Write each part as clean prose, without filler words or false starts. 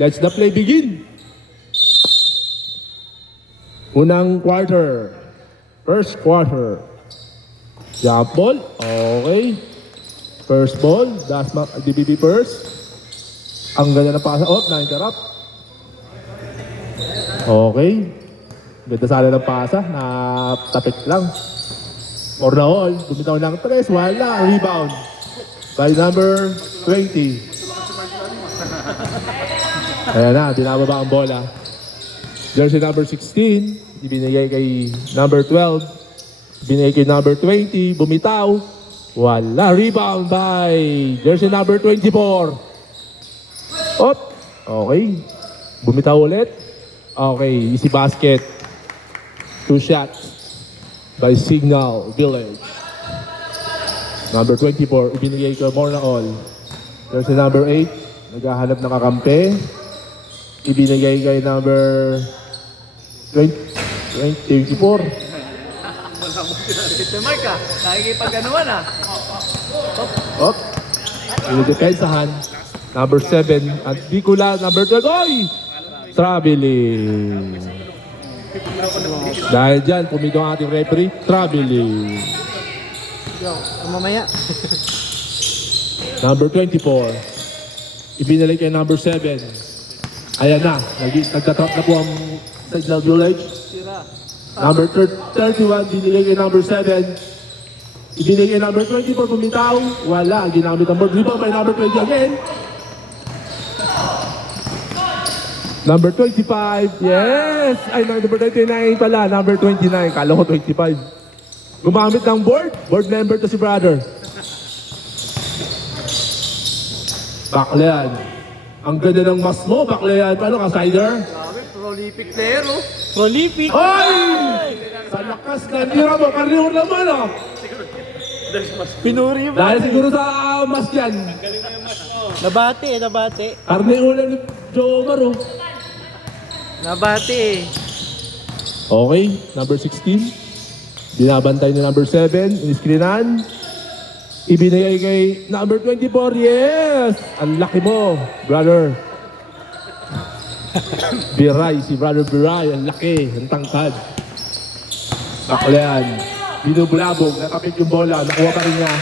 Let's the play begin. Unang quarter. First quarter. Jump ball. Okay. First ball. Dasma DBB first. Ang ganda na pasa. Oh, na-interrupt. Okay. Ganda sana ng pasa. Natapit lang. For the all. Bumitaw ng 3. Wala. Rebound. By number 20. Ayan na, binababa ang bola. Jersey number 16, ibinigay kay number 12. Ibinigay kay number 20, bumitaw. Wala, rebound by jersey number 24. Op, okay. Bumitaw ulit. Okay, easy basket. 2 shots by Signal Village. Number 24, ibinigay kay Morna All. Jersey number 8, naghahanap ng kakampi. Ibinigay kay number 24. Wala mo sinarito, Mark ah. Nakikipag-anuan ah. Op. Inidepensahan. Number 7. Anticula. Number 12. Oy! Traveling. Dahil dyan, pumido ang ating referee. Traveling. Mamaya. Number 24. Ibinalik kay number 7. Ayan na. Nagtatap na po ang Signal Village. Number 31, binigay kay number 7. Ibinigay kay number 24, bumitaw. Wala, ginamit ang board. Rebound by number 20 again. Number 25, yes! Ay, number 29 pala, number 29. Kala ko 25. Gumamit ng board. Board member to si brother. Baklayan. Ang ganda ng mas mo, baklayan. Paano ka, Sider? Grabe, prolific player oh. Prolific! Oy! Sa lakas na tira mo, karniho naman oh. Pinuri mo. Dahil siguro sa mas yan. Nabati. Karniho na ni Joe Omar oh. Nabati. Okay, number 16. Binabantay ni number 7. Iniskrinan. Ibinigay kay number 24. Yes! Ang laki mo, brother. Biray, si brother Biray. Ang laki, ang tangkad. Baklean. Binubulabog, natapit yung bola. Nakuha pa rin niya.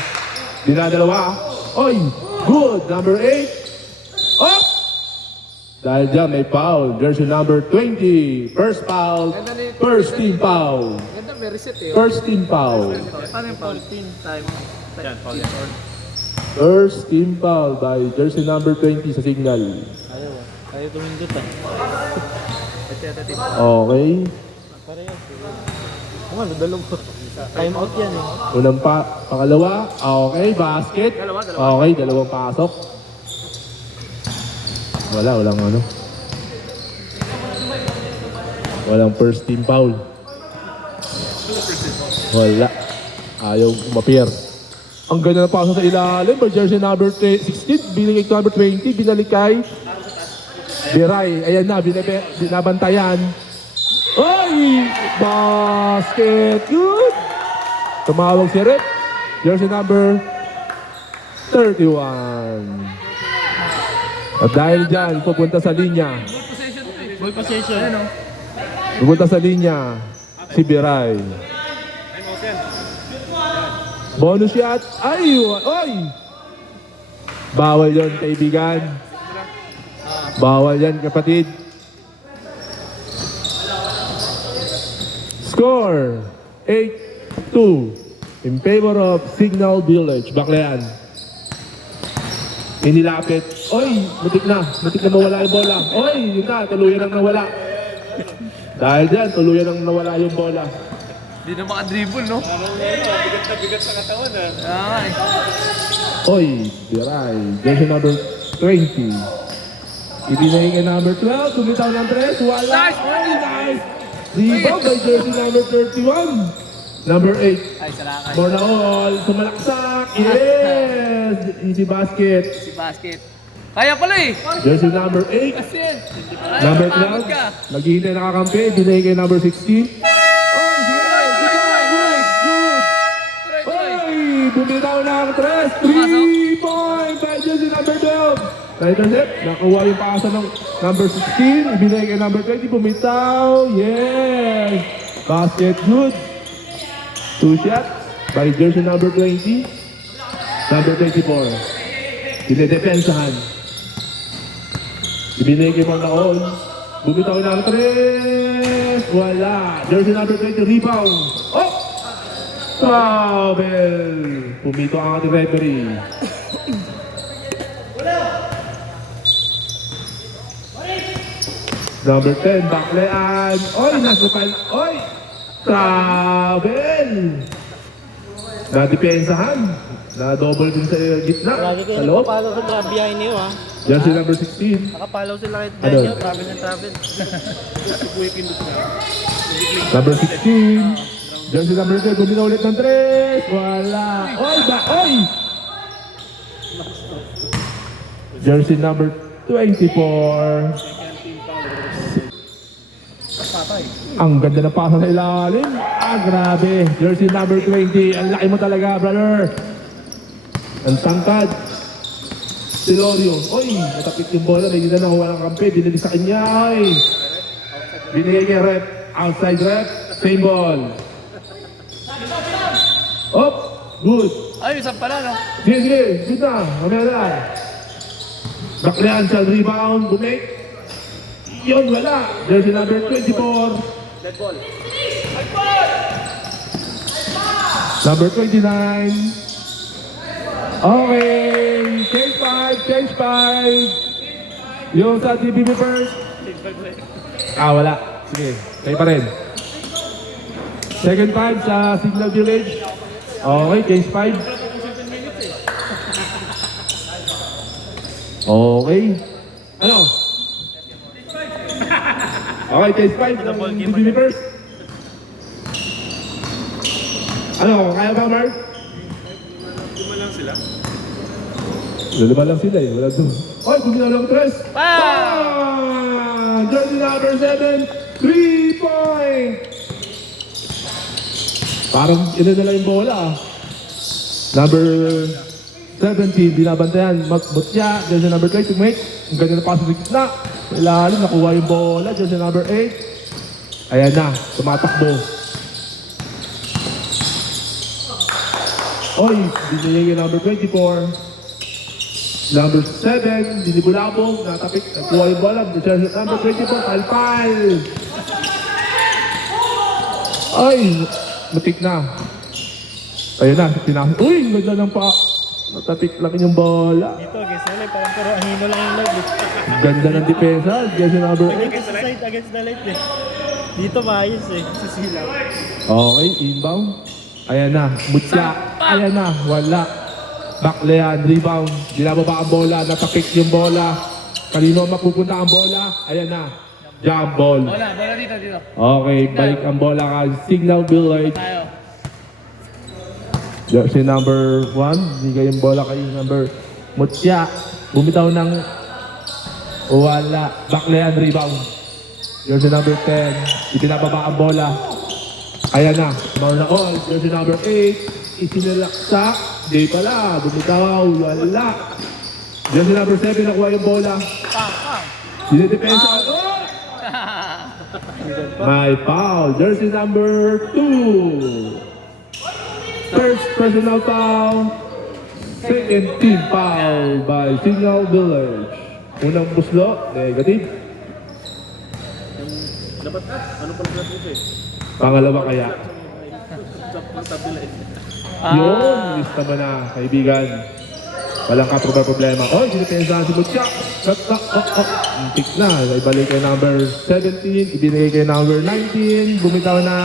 Dinadalawa. Oy! Good! Number 8. Oh! Dahil dyan may foul. Jersey number 20. First foul. First team foul. Ganda, may reset eh. First team foul. Paano yung foul? Time. Yan, foul. First team foul by jersey number 20 sa Signal. Ayaw tumindot ah. Okay. Pareho. Ano, dalong ko. Time out yan eh. Unang pangalawa. Okay, basket. Okay, dalawang pasok. Walang ano. Walang first team foul. Wala. Ayaw umapir. Ang ganda na pasok sa ilalim. By jersey number 16. Binigay kay number 20. Binalik kay Biray. Ayan na. Binabantayan. Ay! Basket. Good! Tumawag si Rep. Jersey number 31. At dahil dyan, pupunta sa linya. Ball possession. Ano? Pupunta sa linya si Biray. Bonus shot. Ay! Oy! Bawal yon kaibigan. Bawal yan, kapatid. Score 8-2 in favor of Signal Village. Baklean. Inilapit. Oy! Mutik na mawala yung bola. Oy! Yun na, tuluyan ang nawala. Dahil dyan, tuluyan ang nawala yung bola. Hindi na makadribble no? Bigat sa katawan ah. Ay. Oy! Biray. Jersey number 20. Ibinigay kay number 12. Tumitaw ng 3. Wala. Nice! Oy! Nice! Rebound by jersey number 31. Number 8. Ay, salakay. More na all. Sumalaksak. Yes! Easy basket. Si basket. Kaya pala eh. Jersey number 8. Kasi. Number 12. Naghihintay na kakampi. Binigay kay number 16. Oh, good! Oy! Bumitaw ng 3. 3 point by jersey number 12. Na-intercept. Nakuha yung pasa ng number 16. Ibinigay kay number 20. Bumitaw. Yes! Basket good. 2 shots by jersey number 20. Number 24. Dinedepensahan. Ibinigay kay Montaon. Bumitaw ng 3. Wala. Jersey number 20. Rebound. Oh! Foul! Pumito ang ating referee. Number 10, Baklean. Oy, nasa pal. Oy! Travel! Na-depensahan. Na-double din sa gitna. Lagi kayo Sa loob. nakapalaw sa trap behind niyo ha. Jersey number 16. Nakapalaw sila kahit Ano? ganyan, travel ng travel. Number 16. Jersey number 10. Bumina ulit ng 3. Wala. Oy! Oy! Jersey number 24. Ang ganda ng pasa sa ilalim. Grabe. Jersey number 20. Ang laki mo talaga, brother. Ang tangkad. Silorio. Oy, natapit yung bola. May hindi na nakuha ng kampe. Binili sa kanya. Oy. Binigay kay rep. Outside rep. Same ball. Op. Good. Ay, isang pala, no? Sige, sige. Good na. Mamaya na. Baklean siya. Rebound. Bumake. Yun, wala. Jersey number 24. Dead ball. Number 29. Okay. Change 5. Change 5. Yung sa TPP first. Wala. Sige. Kayo pa rin. Second 5 sa Signal Village. Okay. Change 5. Okay. Ano? Okay, case 5 ng TPP first. Ano, kaya ba, Mark? Lima lang sila. Lima lang sila eh, wala doon. Oy, kumina lang 3. Jersey number 7, 3 point! Parang ina na lang yung bola ah. Number 17, binabantayan. Mutya, jersey number 20, make. Ang ganda na paso sa gitna. Ilalim, nakuha yung bola. Jersey number 8. Ayan na, tumatakbo. Oy, binigay yung number 24. Number 7, dinibulabog, natapik, nakuha yung bola. Jersey number 24, palpal. Ay, matik na. Ayan na, pinakit. Uy, ganda ng pa. Natapik lang yung bola. Dito, guys, wala. Parang pero anino lang yung lag. Ganda ng depensa. Jersey number 8. Against the side, against the light eh. Dito maayos eh, sa silaw. Okay, inbound. Ayan na, mutya. Ayan na, wala. Baklean, rebound. Dinababa ang bola, natapik yung bola. Kanino mapupunta ang bola? Ayan na, jump ball. Bola dito, dito. Okay, balik ang bola ka. Signal Village. Tayo. Jersey number 1, bigay yung bola kay number Mutya. Bumitaw ng wala. Baklean, rebound. Jersey number 10, itinababa ang bola. Ayan na, Marna All. Jersey number 8, isinalaksak. Di pala, bumitaw, wala. Jersey number 7, nakuha yung bola. Dinidepensa. May foul. Jersey number 2. First personal foul. Second team foul by Signal Village. Unang buslo, negative. Dapat ano pala natin ito eh? Pangalawa kaya. Ah. Yun, lista mo na, kaibigan. Walang problema. Oh, dinipensahan si Mutya. Antik na. Ibalik kay number 17. Ibinigay kay number 19. Bumitaw na.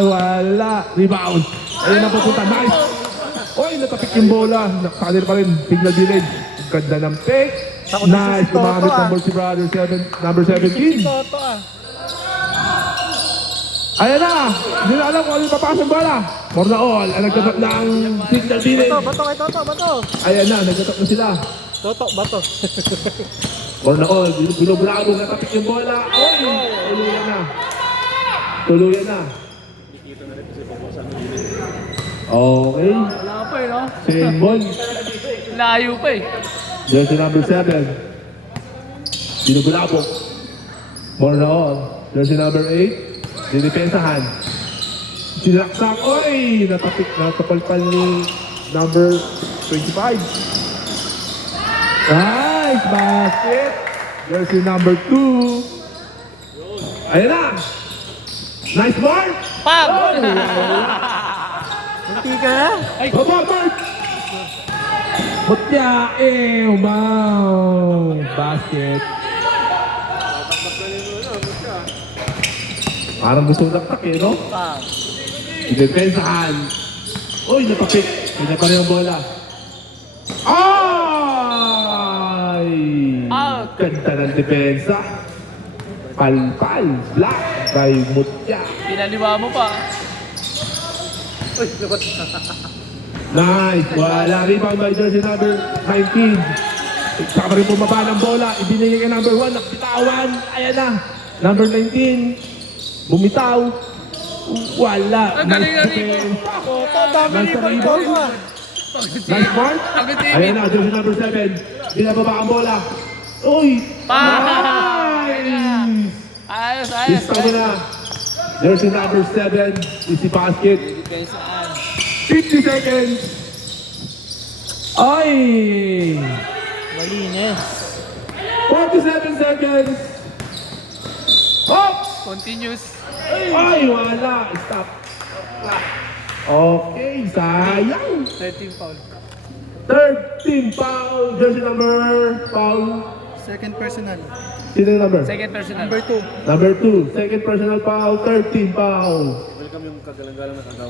Wala. Rebound. Ayun na pupunta. Nice. Oy, natapik yung bola. Nakasalir pa rin. Signal Village. Ganda ng pick. Nice. Gumamit number si brother 7. Number 17. Toto ah. Ayan na. Hindi na alam kung ano yung papasok ng bola. More na all. Ang nagtatap ng Signal Village. Bato kay Toto, bato. Ayan na. Nagtatap na sila. Toto, bato. More na all. Binubrado. Natapik yung bola. Oy. Tuluyan na. Tuluyan na. Okay. Wala pa eh, no? Same ball. Layo pa eh. Jersey number 7. Binubulabog. More na all. Jersey number 8. Dinipensahan. Sinaksak. Oy! Natapalpal ni number 25. Nice basket. Jersey number 2. Ayan na. Nice mark. Pam! Munti ka na. Baba, mark. Mutya. Wow. Basket. Parang gusto naktak eh, no? Pam. Idepensahan. Uy, napapit. Kanya pa rin ang bola. Ay! Out. Ganda ng depensa. Palpal. Black. Kay Mutya. Pinaliwa mo pa. Nice. Wala. Rebound by jersey number 19. Saka rin bumaba ng bola. Ibinigay kay number 1. Napitawan. Ayan na. Number 19. Bumitaw. Wala. Ang galing na defense. Dami Nice ni rebound. Pagkawa. Nice mark. Pagod TV. Ayan na, jersey number 7. Binababa ang bola. Uy! Nice! Ayos, ayos. Pista mo na. Jersey number 7. Easy basket. 50 seconds. Ay! Malinis. 47 seconds. Hop! Continuous. Ay, wala. Stop. Okay, sayang. 13 foul. 13 foul. Jersey number foul. Second personal. Sino yung number? Second personal. Number 2. Number 2. Second personal foul. 13 foul.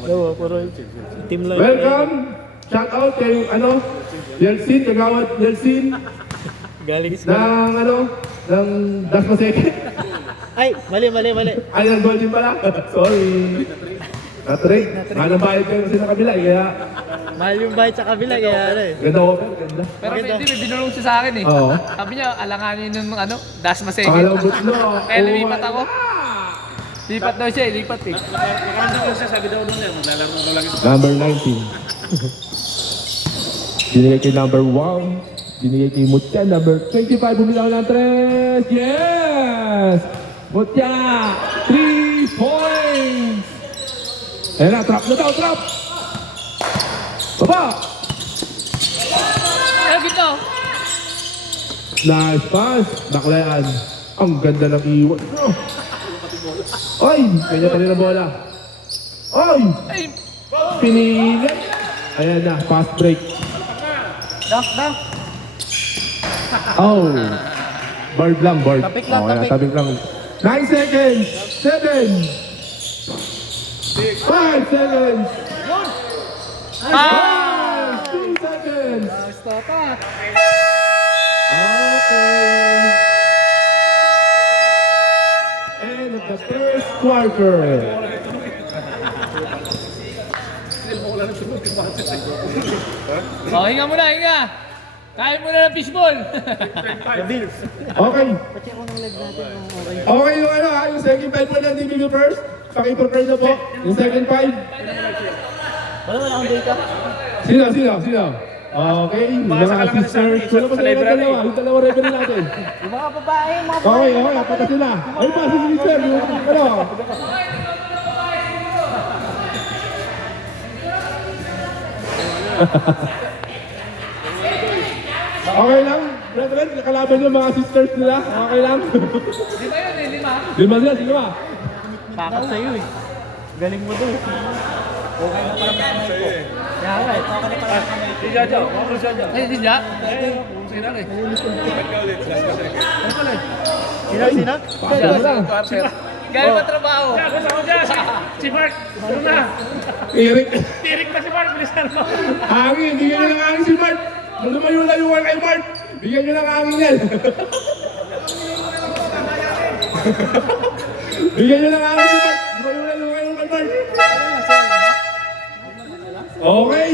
Oo, puro team life. Welcome. Shout out kay Yeltsin, kagawad Yeltsin Galing sa... ng Dasmaseke. Ay, mali. Ay, ng Golden pala. Sorry. Na-trade. Manang bayad kayo kasi sa kabila. Kaya, Mahal yung bayad sa kabila, kaya ano eh. ganda ko. Ganda. Pero Maganda. hindi, may binulong siya sa akin eh. Oo. Sabi niya, alanganin yung das maseke. Pangalawang butlo. Kaya lumipat ako. Lipat daw siya eh, lipat eh. Number 19. Binigay kay number 1. Binigay kay Mutya. Number 25. Bumilaw ng 3. Yes! Mutya! 3 points! Ayan na, trap na daw, trap! Baba! Ay, gito. Nice pass. Baklayan. Ang ganda ng iwan. Oh. Oy! Kanya pa rin ang bola. Oy! Ay, Pinili. Ayan na, fast break. Dunk. Oh. Board lang, board. Tapik lang, Oh, ayan, tapik. tapik lang. 9 seconds. 7. 5 seconds. ah! 2 seconds. Stop ah. Okay. End of the first quarter. Oh, hinga muna, hinga. Kain muna ng fishball. Bills. Okay. Pacheck ko ng leg natin. Okay. Okay yung yung second five mo ng DBB first. Paki-prepare na po. Yung second five. Wala akong data. Sino? Okay. Yung mga sisters. Wala pa sila yung dalawa. Yung dalawa referee natin. Yung mga babae, Okay. Apat na sila. Ay pa si sister. Yung Okay lang. Brethren, nakalaban yung mga sisters nila. Okay lang. Lima yun eh, lima. Lima sila. Bakit sa'yo eh. Galing mo doon. Okay na pala kamay ko. Kaya nga eh. Okay na pala kamay ko. Ay, hindi niya. Sige lang eh. Sino? Pakita mo lang. Galing pa trabaho. Si Mark, ano na? Eric. Tirik pa si Mark, bilisan mo. Hangin. Bigyan nyo ng hangin si Mark. Kung lumayo-layuan kay Mark. Bigyan nyo ng hangin yan. Bigyan nyo ng hangin si Mark. Lumayo-layuan kay Mark. Okay.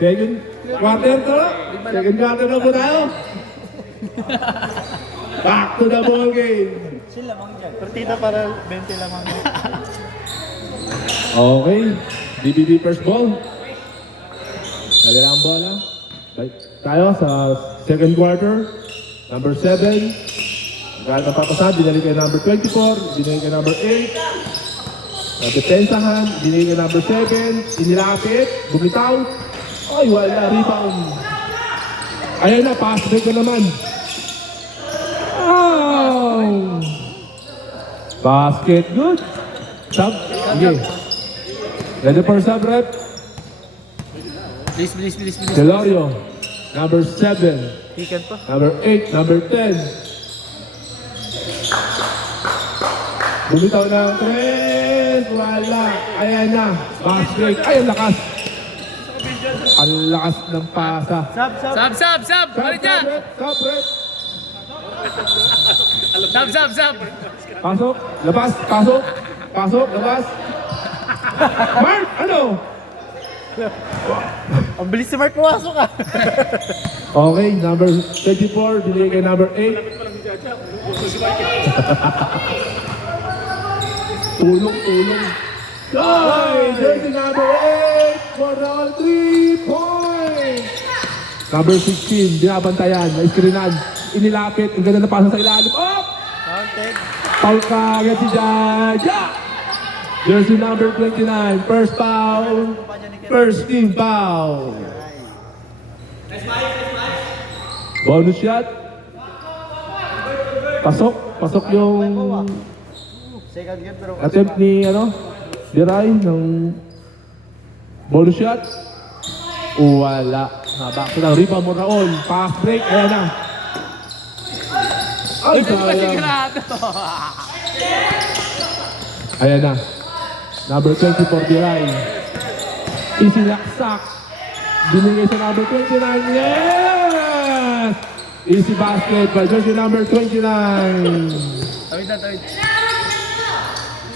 Second quarter to. Second quarter na po tayo. Back to the ball game. Sila lamang dyan. Partida para 20 lamang. Okay. DBB first ball. Dali lang ang bola. Balik tayo sa second quarter. Number 7. Kahit ang papasahan, binalik kay number 24, binalik kay number 8. Nadepensahan, binalik kay number 7, inilapit, bumitaw. Ay, wala, rebound. Ayan na, pass break na naman. Oh! Basket, good. Sub, okay. Ready for sub, rep? Please. Delorio, number 7. Tikan pa. Number 8, number 10. Bumitaw ng 3. Wala. Ayan na. Fast break. Ay, ang lakas. Ang lakas ng pasa. Sab! Balik niya! Stop, rep. Sab! Pasok. Labas. Pasok. Pasok. Labas. Mark, ano? Ang bilis si Mark pumasok ah. Okay, number 34. Binigay kay number 8. Tulong. Ay! Jersey number 8 for the all 3 points! Number 16, binabantayan, na-screenan, inilapit, ang ganda na pasa sa ilalim. Oh! Counted. Foul ka agad si Jaja! Jersey number 29, first foul, first team foul. Bonus shot. Pasok yung Second game pero attempt ni Diray ng bonus shot. Wala. Back to lang. Rebound mo Raul. Pass break. Ayan na. Ay, sayang. Ayan na. Number 24, Diray. Isinaksak. Binigay sa number 29. Yes! Easy basket by jersey number 29. Tawid.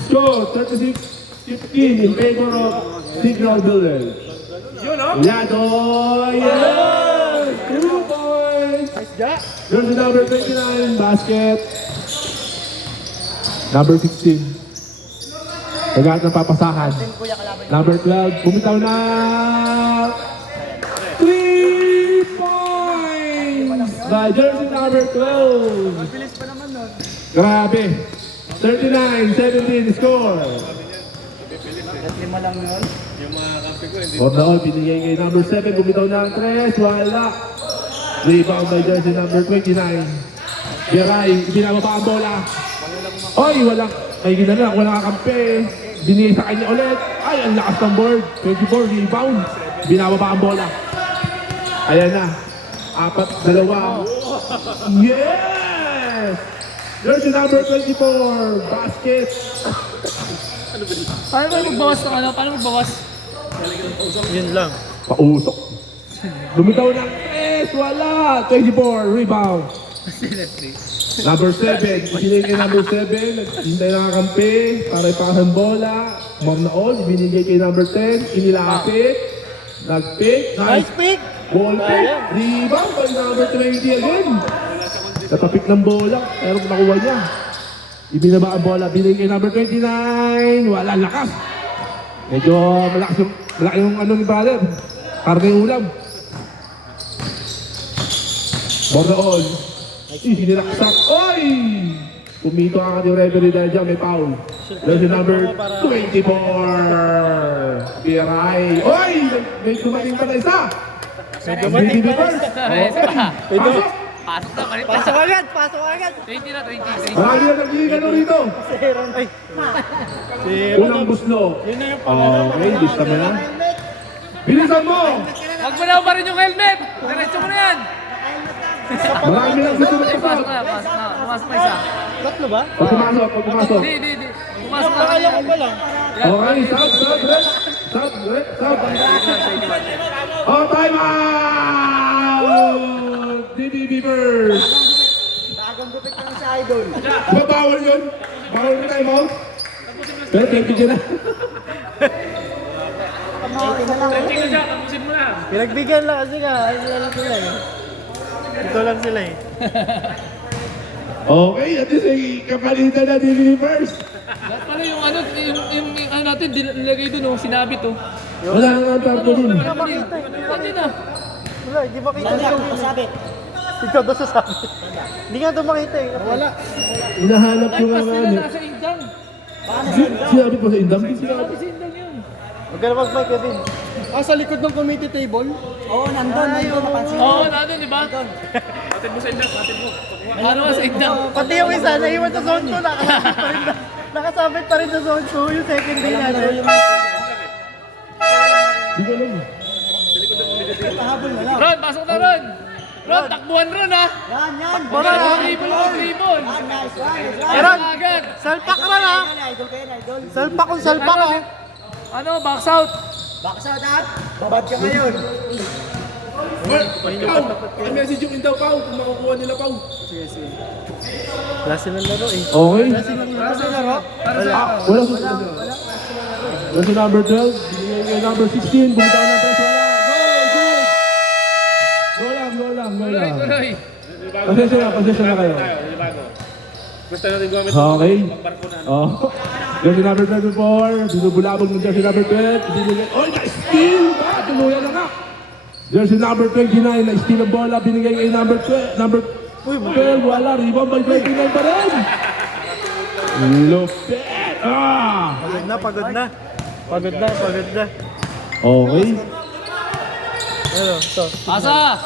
Score 36-15 in favor of Signal Builders. Yado! Yes! 2 points! Jersey number 29, basket. Number 16. Nagat ng papasahan. Number 12, bumitaw na 3 points by jersey number 12. Bilis pa naman nun. Grabe. 39-17 score. Lima lang yun. For the all, binigay kay number 7, bumitaw ng 3, wala. Rebound by jersey number 29. Biray, ibinababa ang bola. Ay, wala. Ay, ginana, wala kakampi. Binigay sa kanya ulit. Ay, ang lakas ng board. 24, rebound. Binababa ang bola. Ayan na. 4-2. Yes! Jersey number 24, basket. Paano magbawas ng ano? Paano magbawas? Yun lang. Pausok. Lumitaw ng 3, wala. 24, rebound. Number 7, binigay kay number 7, hintay nakakampi, para ipasan bola. Magnaol, binigay kay number 10, inilapit, nag-pick, Nice pick! ball pick, rebound by number 20 again. Natapik ng bola, pero nakuha niya. Ibinaba ang bola, binigay kay number 29, wala lakas. Medyo malaki yung ano ni brother, karne ulam. Magnaol. Sinilaksak. Oy! Pumito ang ating referee dahil dyan may foul. Jersey number 24. Biray. Oy! May tumating pa na isa. May first. Pasok. Pasok agad! 20 na, 20. Marami na nagigano rito. Ay! Unang buslo. Okay, lista mo na. Bilisan mo! Huwag mo na pa rin yung helmet! Diretso mo na yan! Marami na gusto mo Pasok pasok. na, pumasok na isa. Tatlo ba? Pag pumasok. Hindi. Pumasok na. Kaya ko pa lang. Okay, sub. Oh, time out! DBB Beavers! Dagang gupit lang sa idol. Bawal yun? Bawal yung time out? Pero 20 ka na. Stretching na siya, tapusin mo na. Pinagbigyan lang kasi ka. Ay, lang sila eh. Ito lang sila eh. Okay, at least ay kapalitan na DBB Beavers. Lahat pala yung ano natin, nilagay doon, oh, sinabi to. Wala nga ang tarpo dun. Pwede na. Wala, di ba kita yung sabi? Ikaw doon sa sabi. Hindi nga doon makita eh. Wala. Hinahanap ko nga nga. Nasa indang. Sinabi po sa indam. Sinabi. Kasi indang yun. Huwag ka na mag-mic, Kevin. Sa likod ng committee table? Oo, nandun. Napansin. Oo, natin, di ba? Natin mo sa indang, natin mo. Ano sa indang? Pati yung isa, naiwan sa zone 2, nakasabit pa rin sa zone 2, yung second day natin. Di ko alam. Ron, pasok na Ron! Ron, takbuhan Ron ha! Yan! Ribon! Ron, Agad! salpak ka ha! Salpak kung salpak ha! Ano, box out! Babad ka ngayon! May message yung indaw, Pao. Kung makukuha nila, Pao. Wala silang laro eh. Okay. Wala silang laro? Wala sa Wala sa number 12. Binigay kay number 16. Bumitaw ng press. Wala. Go! Go lang. Tuloy! Pasensya na kayo. Gusto natin gumamit Okay. pagbarko na. Oh. Jersey number 24. Binubulabog ng jersey number 12. Binigay. Oh, na-steal! Tuluyan na nga. Jersey number 29. Na-steal ang bola. Binigay kay number 12. Number 12. Wala. Rebound by 29 pa rin. Lupit! Pagod na. Pagod na. Okay. Ano, ito. Pasa!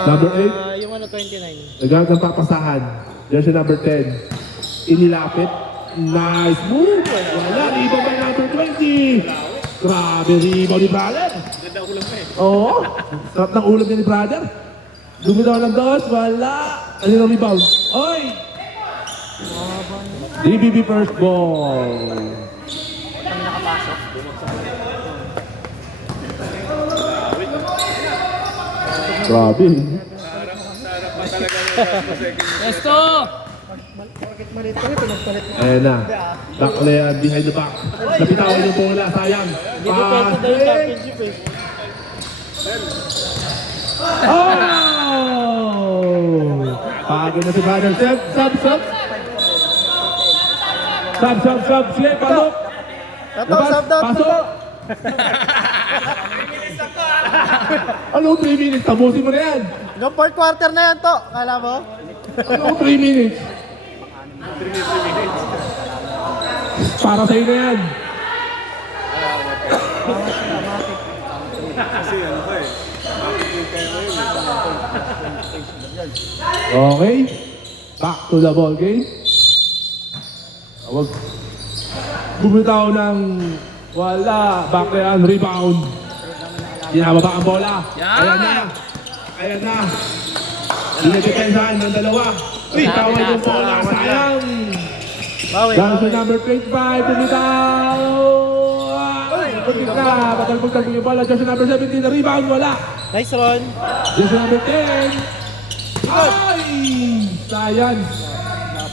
Number 8. Yung ano, 29. Nagawag ng papasahan. Jersey number 10. Inilapit. Nice move. Wala. Rebound by number 20. Grabe rebound ni brother. Ganda ulam mo eh. Oo. Sarap ng ulam niya ni brother. Lumitaw ng dos. Wala. Ano yung rebound? Oy! DBB first ball. Grabe. Sarap pa talaga yung second. Esto! Ayan na. Back na yan, behind the back. Napitawan yung bola, sayang. Passing! Oh! Pagod na si brother. Sub. Sub. Sige, pasok. Pasok. Ano 3 minutes? Tapusin mo na yan. Yung fourth quarter na yan to. Kala mo? Ano 3 minutes? Para sa'yo na yan. Kasi ano ko eh. Makikita kayo ngayon eh. Okay. Back to the ball game. Huwag bumitaw ng wala. Back na yan. Rebound. Dinababa ang bola. Ayan na. Dinidepensahan ng dalawa. Bitawan yung bola. Sayang. Dahil sa number 25. Bumitaw. Putik na. Patalpog-talpog yung bola. Just number 17. Rebound. Wala. Nice run. Jersey number 10. Ay! Sayang.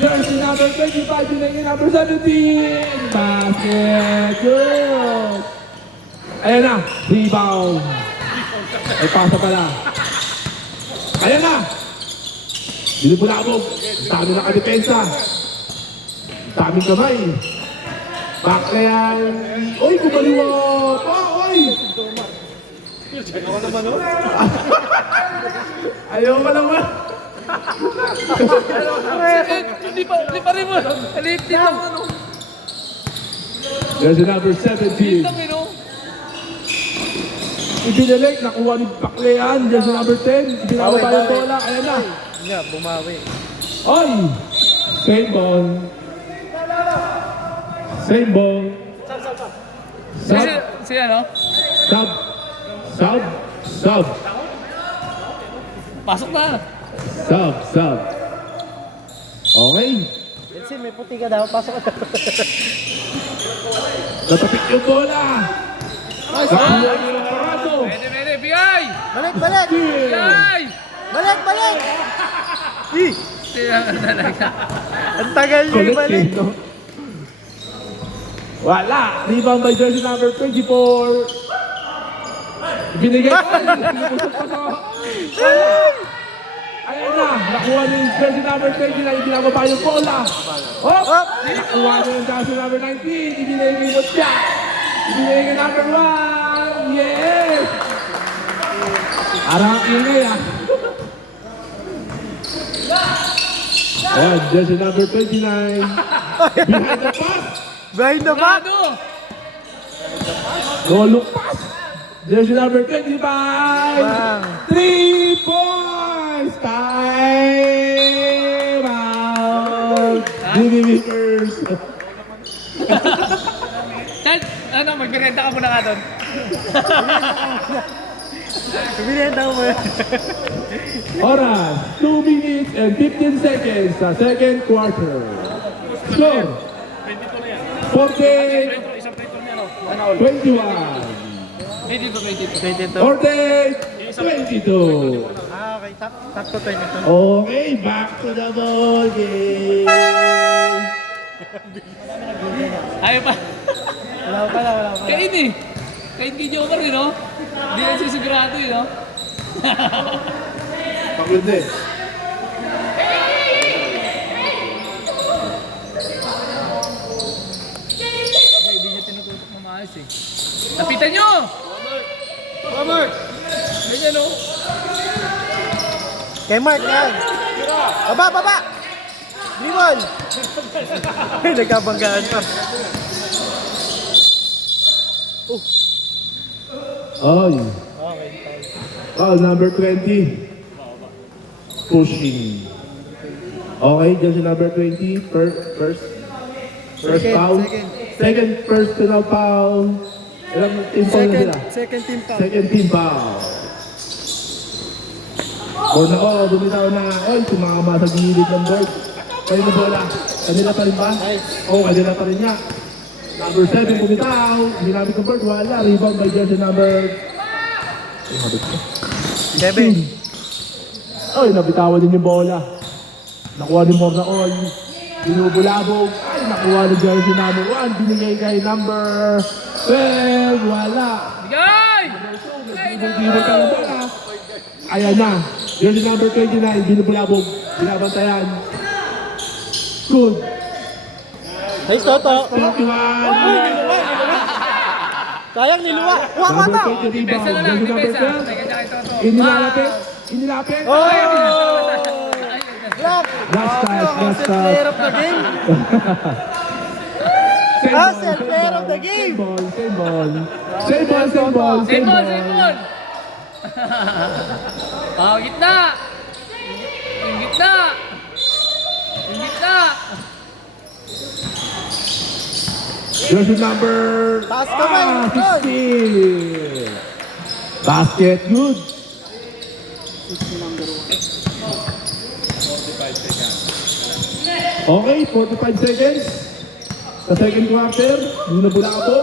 Jersey number 25. Binigay number 17. Basket. Good. Ayan na. Rebound. Ay, pasa pala. Ayan na. Binibulabog. Dami nakadepensa. Daming kamay. Back na yan. Uy, kumaliwa pa. Uy! Ako naman oh. Ayaw pa naman. Hindi pa rin mo. Alit din lang ano. There's number 17. Lang yun oh. Ibinalik, nakuha ni Paklean. There's number 10. Ibinaba pa yung bola. Ayan na. Yeah, bumawi. Oy! Same ball. Same ball. Sub. Si ano? Sub. Pasok na. Sub. Okay. Let's see, may puti ka daw. Pasok ka. Natapik yung bola. Nakuha niyo ng parato. Pwede, bigay! Balik! Bigay! Balik! Siya talaga. Ang tagal niyo Kulit ibalik. eh, no? Wala. Rebound by jersey number 24. Binigay ko. Pinusok pa sa... Ayan na. Nakuha niyo yung jersey number 20 na ibinababa yung bola. Oh! Nakuha niyo yung jersey number 19. Ibinigay kay Mutya. Ibinigay kay number 1. Yes! Arang ingay ah. Ayan, jersey number 29. Behind the pass. Behind the back! Brado! No look pass. Jersey number 25. Bang! 3 points. Time out. DBB first. Chan, ano, magmerenda ka muna nga doon. Binenta mo yun. Oras, 2 minutes and 15 seconds sa second quarter. Score, 40, 21. 22. 40, 22. Ah, okay. Sakto 22. Okay, back to the ball game. Ayaw pa. Wala pa. Kain eh. Kain kay Joker eh, no? Hindi na sisigurado eh, no? Pagod eh. Hindi niya tinututok na maayos eh. Lapitan nyo! Robert! Ganyan, no? Kay Mark yan. Baba! Dribble! Nagkabanggaan pa. Oy. Okay. Oh, number 20. Pushing. Okay, jersey number 20. First foul. Second personal foul. Ilang team foul na sila? Second team foul. Second team foul. O nako, bumitaw na. Oy, sumama sa gilid ng board. Kayo na bola. Kanila pa rin ba? Oo, kanila pa rin niya. Number 7 bumitaw. Ginamit ng board. Wala. Rebound by jersey number... Kevin. Ay, nabitawan din yung bola. Nakuha ni Mornaon. Binubulabog. Ay, nakuha ni jersey number 1. Binigay kay number 12. Wala. Bigay! Binubulabog ka ng bola. Ayan na. Jersey number 29. Binubulabog. Binabantayan. Good. Nice, Toto. 21. Sayang niluwa. Huwag Number mata. 20 rebound. Depensa na lang, Jersey number depensa. 12. Teka, tsaka ito. Inilapit. Inilapit. Oh! Last touch, last touch. Player of the game. Same Ah, ball, self same player ball, of the game. Same ball, same ball. Same ball, same ball, Same ball, same ball! Oh, gitna! Yung gitna! Yung gitna! Jersey number Taas kamay, Luzon. 16. Basket, good. Okay, 45 seconds. Sa second quarter, hindi na pula ka po.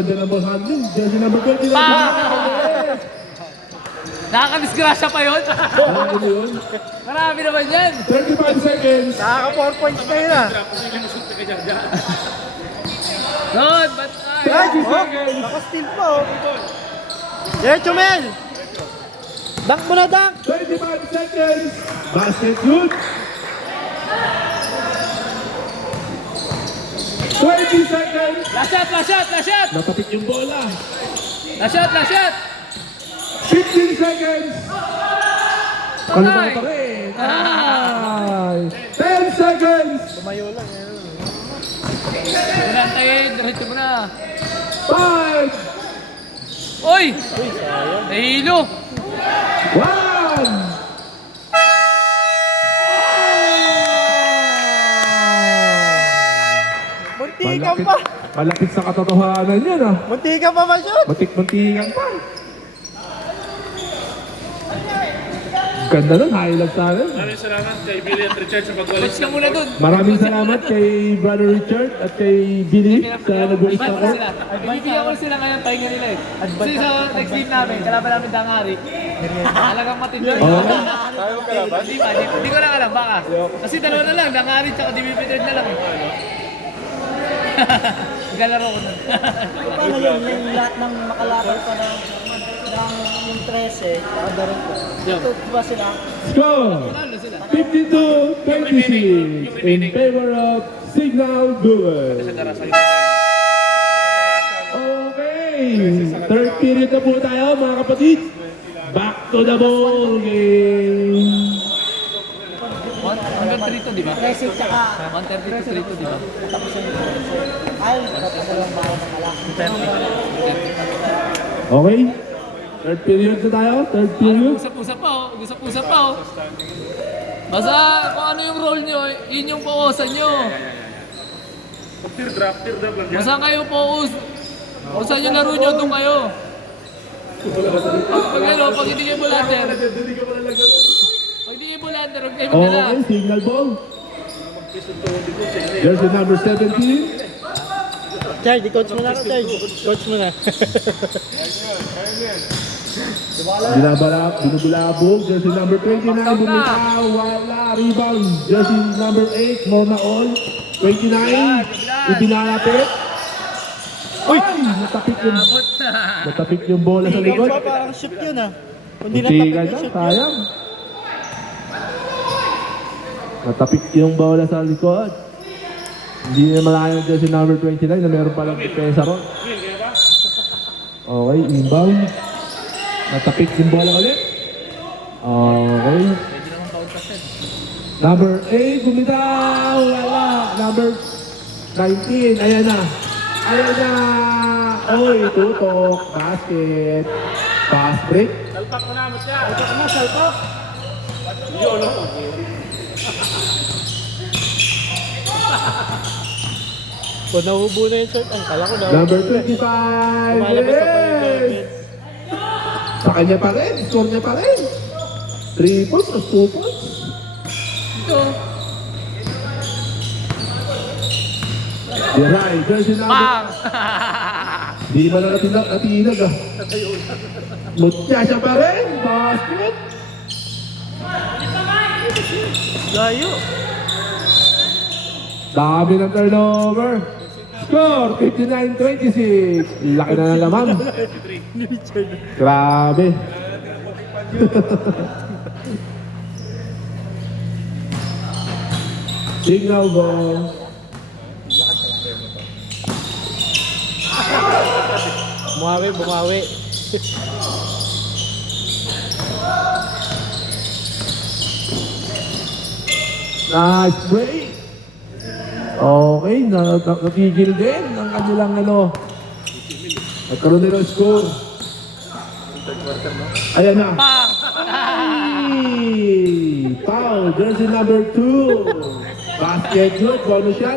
Ganda ng ball handling. Jersey number 20. Nakakadisgrasya pa yun? Ano yun? Marami naman yan! 35 seconds. Nakaka 4 points na yun ah. Good, but ay! Ay, oh, naka-steal pa oh. Diretso Mel. Dunk mo na, dunk. 25 seconds. Basket, good. 20 seconds. Last shot, last shot, last shot! Napapit yung bola. Last shot, last shot! 15 seconds. Kalma pa rin. Ay. 10 seconds. Tumayo lang eh. Pinantayin, diretso mo na. 5. Uy! Nahilo! 1. Muntikan pa. Malapit sa katotohanan yan ah. Muntikan pa ma-shoot. Matik-muntikan pa. Ganda nun, highlight sa akin. Maraming salamat kay Billy at Richard sa pagwalis. Coach ka muna dun. Maraming salamat kay Brother Richard at kay Billy sa nag-uus Advance ako. na sila. Bibigyan ko sila ngayon pahinga nila eh. Kasi sa next game namin, kalaban namin Dangari. Talagang matindi. Okay. Tayo ka lang ba? Hindi ko lang alam, baka. Kasi dalawa na lang, Dangari tsaka DBP3 na lang eh. Galaro ko nun. Paano yun? Yung lahat ng makalakal pa ng yung 13, nakadarin ko. Ito, di ba sila? Score! Ano sila? 52-26 in favor of Signal Duel. Okay, third period na po tayo mga kapatid. to the ball game. Hanggang 3 to, di ba? 13 tsaka 130 to 3 to, di ba? tapos yung 13. Ay, dalawang bawang ng alak. Okay? Third period na tayo. Third period. Usap-usap pa, oh. Usap-usap pa, oh. Basta kung ano yung role nyo, yun yung focus nyo. Tear drop lang yan. Basta kayo focus. Kung saan yung laro nyo, doon kayo. Pag hindi kayo bulander, huwag kayo magdala. Okay, signal ball. There's the number 17. Charge, coach mo na ako, Charge. Coach mo na. Binubulabog. Jersey number 29. Bumitaw. Wala. Rebound. Jersey number 8. Lorna All. 29. Ibinalapit. Uy! Natapik yung bola sa likod. Parang shoot yun ah. Kung di Muntikan natapit na, yung shoot sayang. Natapik yung bola sa likod. Hindi na malayo dyan si number 29 na meron palang depensa ron. Okay, inbound. Natapik yung bola ulit. Okay. Number 8, bumitaw! Wala! Number 19, ayan na. Ayan na! Oy, tutok. Basket. Fast break. Salpak mo na, Matya. Salpak na, salpak. Kung nahubo na yung shot, ang kala ko na. Number 25! Lumalabas na pa yung Yes! Sa kanya pa rin. Score niya pa rin. 3 points o 2 points. Ito. Diray, jersey number. Bang! Di ba na natinag ah. Mutya siya pa rin. Basket. Layo. Dami ng turnover. Score, 59-26. Laki na ng laman. Grabe. Signal ball. Bumawi. Nice break. Okay, natigil din ang kanilang ano. Nagkaroon din ng score. Ayan na. Bang! Hey! Foul, jersey number 2. Basket good, bonus shot.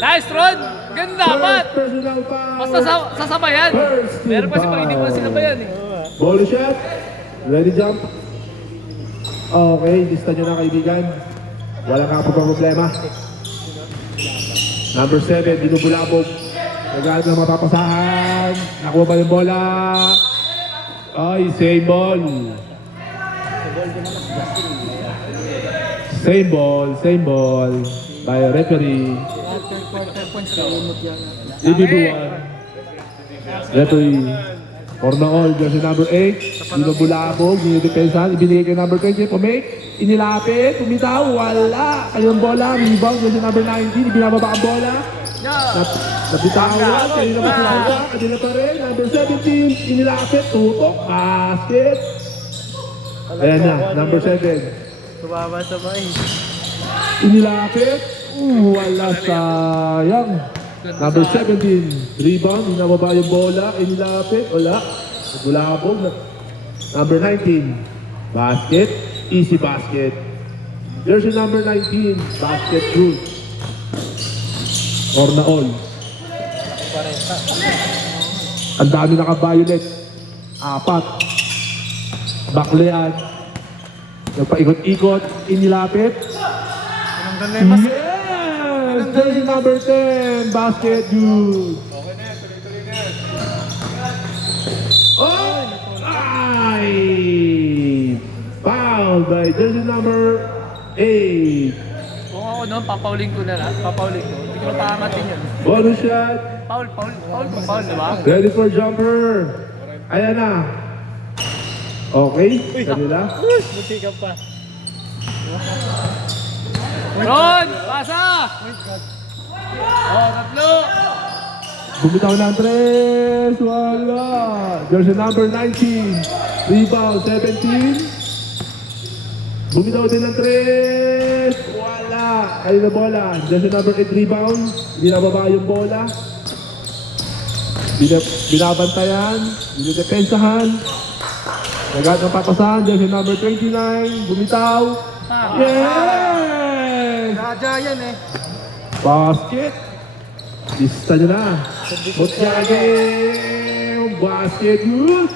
Nice, Ron! Ganda dapat! First personal foul. Basta sasabayan. First team Meron kasi pag hindi mo foul. sinabayan eh. Bonus shot. Ready jump. Okay, lista nyo na kaibigan. Wala nga po problema. Number 7, binubulabog. Nagano na mapapasahan. Nakuha ba yung bola? Ay, same ball. Same ball. By referee. After quarter points, kalimot yan. Ibibuan. Referee. For na all, jersey number 8. Binubulabog, binidepensahan. Ibinigay kay number 20. Pumake. Inilapit. Pumitaw. Wala. Kanyang bola. Rebound. Jersey number 19. Ibinababa ang bola. Nabitawan. Kanina pa sila. Kanina pa rin. Number 17. Inilapit. Tutok. Basket. Ayan na. Number 7. Tumama sa bay. Inilapit. Wala, sayang. Number 17. Rebound. Inababa yung bola. Inilapit. Wala. Nagulabog. Number 19. Basket. Easy basket. Jersey number 19. Basket good. Or na all. Ang dami naka-violet. 4. Baklean. Nagpaikot-ikot. Inilapit. Yes! Jersey number 10. Basket good. Oh! Ay! Foul by jersey number 8. Kung ako noon, papauling ko na lang. Papauling ko. Hindi ko na paangatin yan. Bonus shot. Foul, diba? Ready for jumper. Ayan na. Okay. Kanila. Buti ka pa. Ron! Pasa! Oh, tatlo! Bumitaw ng 3. Wala. Jersey number 19. Rebound 17. Bumitaw din ng 3. Wala. Ayun na bola. Jersey number 8 rebound. Hindi nababa yung bola. Binabantayan. Binadepensahan. Nagat ng papasahan. Jersey number 29. Bumitaw. Yes! Raja yan eh. Basket. Lista nyo na. Butyage. Basket. Good.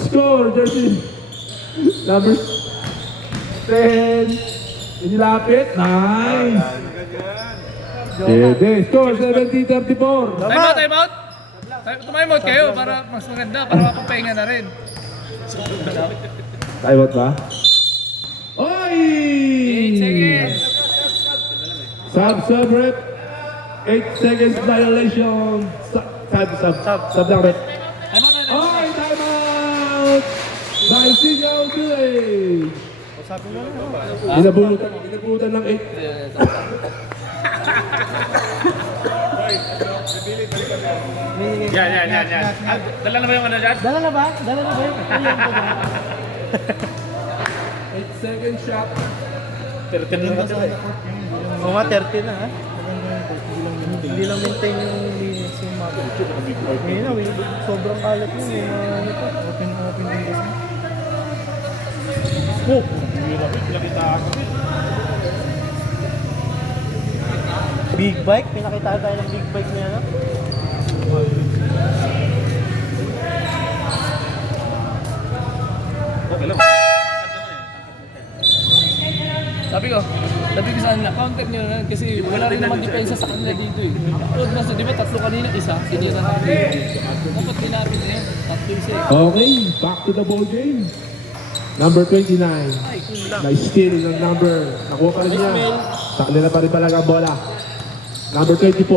Score. Jersey number 10. Inilapit. Nice. Pwede. Score 70-34. Time out. Time out kayo para mas maganda, para mapapahinga na rin. Time out ba? Oy! 8 seconds. Sub rep. 8 seconds violation. Sub lang rep. Time out. Oy! Time out! By Sigaw Village. Inabutan ng 8. Yan. Dala na ba yung ano dyan? Dala na ba? Dala na ba yun? 8 second shot. 13 lang kasi. Oo nga, 30 na ha. Hindi lang maintain yung linis yung map. Ngayon na, sobrang kalat yun. Yung mga ano to, open din kasi. Big bike? Pinakita tayo ng big bike niya, no? Okay lang. Sabi ko sa kanila, counter nyo na kasi wala rin naman depensa sa kanila dito eh. Tulad na sa, di ba tatlo kanina, isa, sinira na dapat tinapin na yun, tatlo isa eh. Okay, back to the ball game. Number 29. Nice steal ng number. Nakuha pa rin niya. Sa kanila pa rin talaga ang bola. Number 24.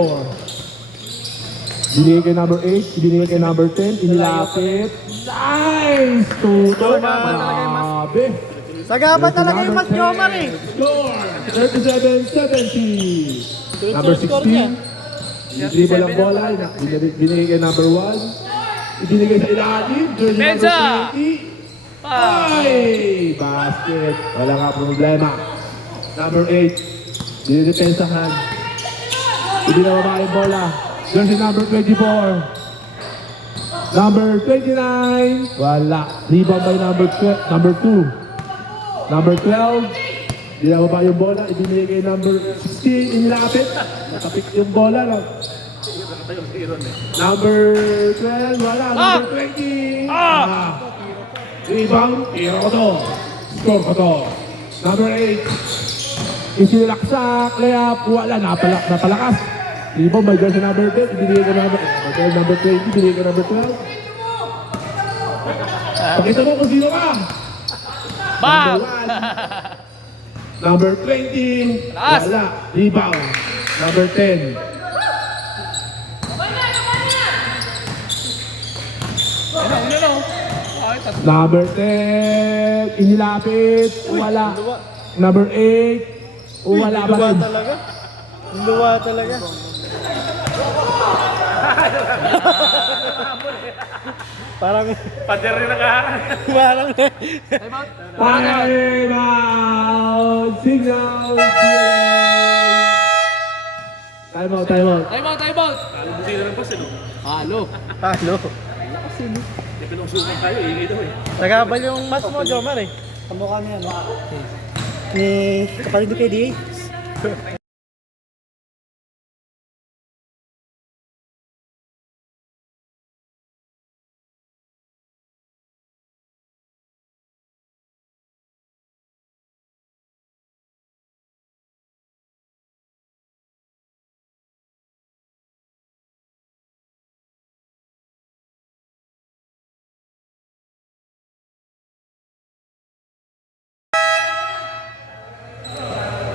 Binigay kay number 8. Binigay kay number 10. Inilapit. Nice! Tuto. Grabe. Sagaba talaga yung Mas Jomar eh. Score! 37-70. Number 16. Dribble ang bola. Binigay kay number 1. Ibinigay sa ilalim. Jersey number Mensa! 20. Ay! Basket. Wala nga problema. Number 8. Dinidepensahan. Ibinababa yung bola. Jersey number 24. Number 29. Wala. Rebound by number 2. Number 12. Binababa yung bola. Ibinigay kay number 16. Inilapit. Nakapik yung bola. No? Number 12. Wala. Number 20. Rebound, tiro ko to. Score ko to. Number 8. Isinilaksak, layup, wala, napalakas. Rebound by Jersey number 10, ibinigay ko number 20, ibinigay ko number 12. Pakita mo kung sino ka. Bam! Number 20, wala, rebound. Number 10. Ano? Ay, tatlo. Number 10, inilapit, wala. Number 8, wala pa rin. Luwa talaga. Parang, Pader rin nakaharap. parang, Time out! Signal! Time out, time out. Time out! Buti na lang pa sila. Halo. halo. Hindi pinungsukan tayo, ingay daw eh. Nagabal yung mas mo, Jomar eh. Kamukha niya, no? Ni kapatid ni KDA.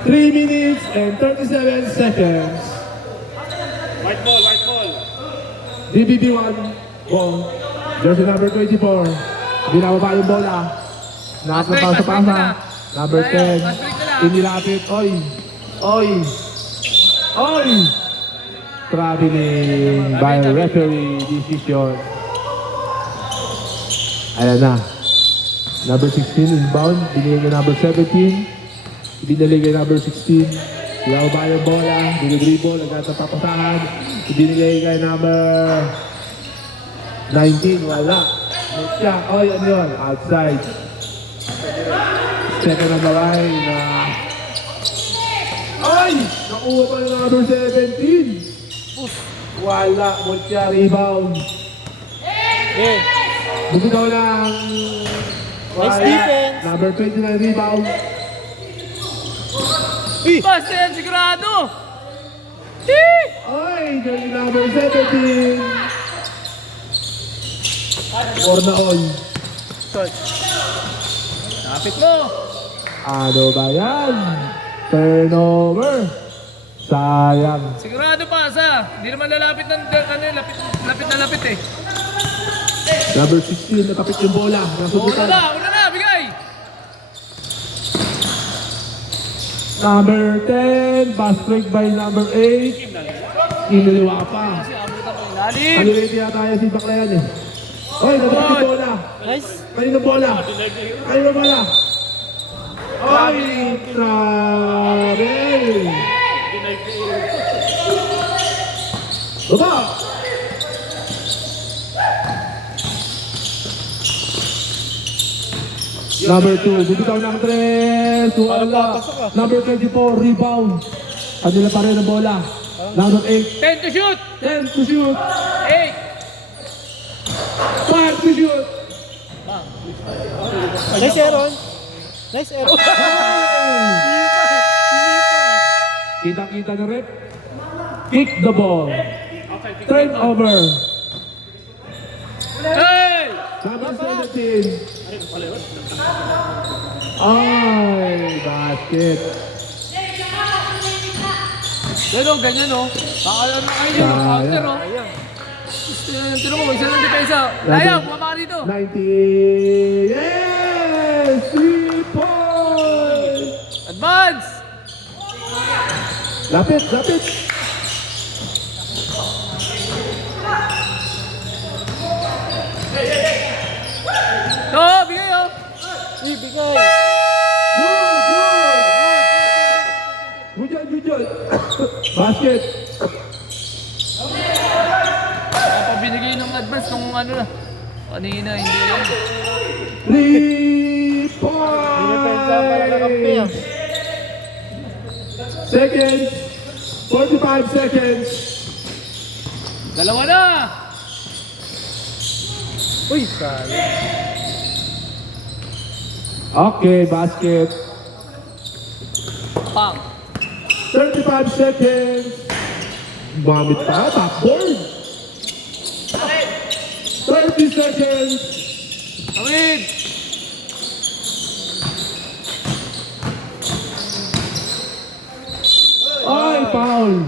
Three minutes and 37 seconds. White ball. DBB1 ball. Jersey number 24. Binababa yung bola. Nakapasa-pasa. Number 10. Inilapit. Oy! traveling by referee decision. Ayan na. Number 16 inbound. Binigay kay number 17. Binigay kay number 16. Siyaw ba yung bola? Dinidribble. Nagkatapapasahan. Binigay kay number 19. Wala. Siya. Oy, ano yun? Outside. Second on the line na... Ay! Nakuha pa ng number 17. Wala. Mutya rebound. Bumitaw ng... Nice defense. Number 29 rebound. Basta yan, sigurado! Ay! Jersey number 17. 4 na all. Kapit mo! Ano ba yan? Turnover. Sayang. Sigurado pasa! Hindi naman lalapit ng lapit na lapit eh. Number 16, natapit yung bola. Nasubukan. Una na, bigay! Number 10, pass break by number 8. Iniliwa pa. Kasi abutan ko ilalim. Kaliwiti yata yan si Baklayan eh. Oy, natapit yung bola. Nice. Kanino bola? Kanino bola? Ay, travel! Baba! Number 2, bubitaw ng 3. Wala. Number 24, rebound. Kanila pa rin ang bola. Number 8, 10 to shoot! 10 to shoot. 8! 5 to shoot. Nice, Aaron. Nice, Aaron. Kita-kita na rep. Kick the ball. Turnover. Hey! Number 17. Ay, basket. Ganyan o. Kakalan na kayo yung counter o. Tino mo, isa ng depensa. Layaw, bumaba ka dito. 90. Yes! 3 points! Advance! Lapit, lapit. Bigay o. Ibigay. Good job, good job. Basket. Kaya binigay ng advance nung ano na. Kanina, hindi lang. 3 Depensa pala kakampi ah. points! Seconds. 45 seconds. Dalawa na! Uy, sayang. Okay, basket. Pang! 35 seconds. Gumamit pa, backboard. 30 seconds. Awid! Ay, foul.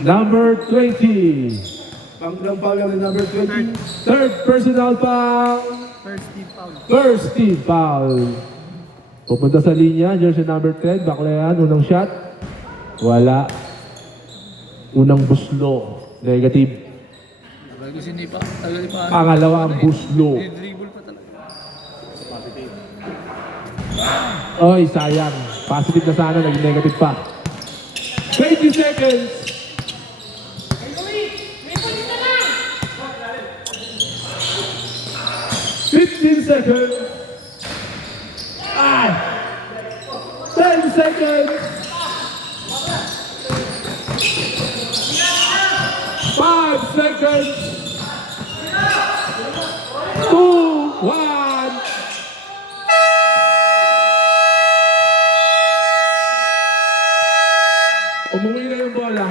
Number 20. Panglang foul yung number 20. Third personal foul. First team foul. Pupunta sa linya, jersey number 10. Baklayan, unang shot. Wala. Unang buslo. Negative. Tagal ko sinipa. Tagal pa. Pangalawa ang buslo. Dribble pa talaga. Ay, sayang. Positive na sana, naging negative pa. 20 seconds. Seconds. 10 seconds. 5 seconds. 2, 1. Umuwi na yung bola.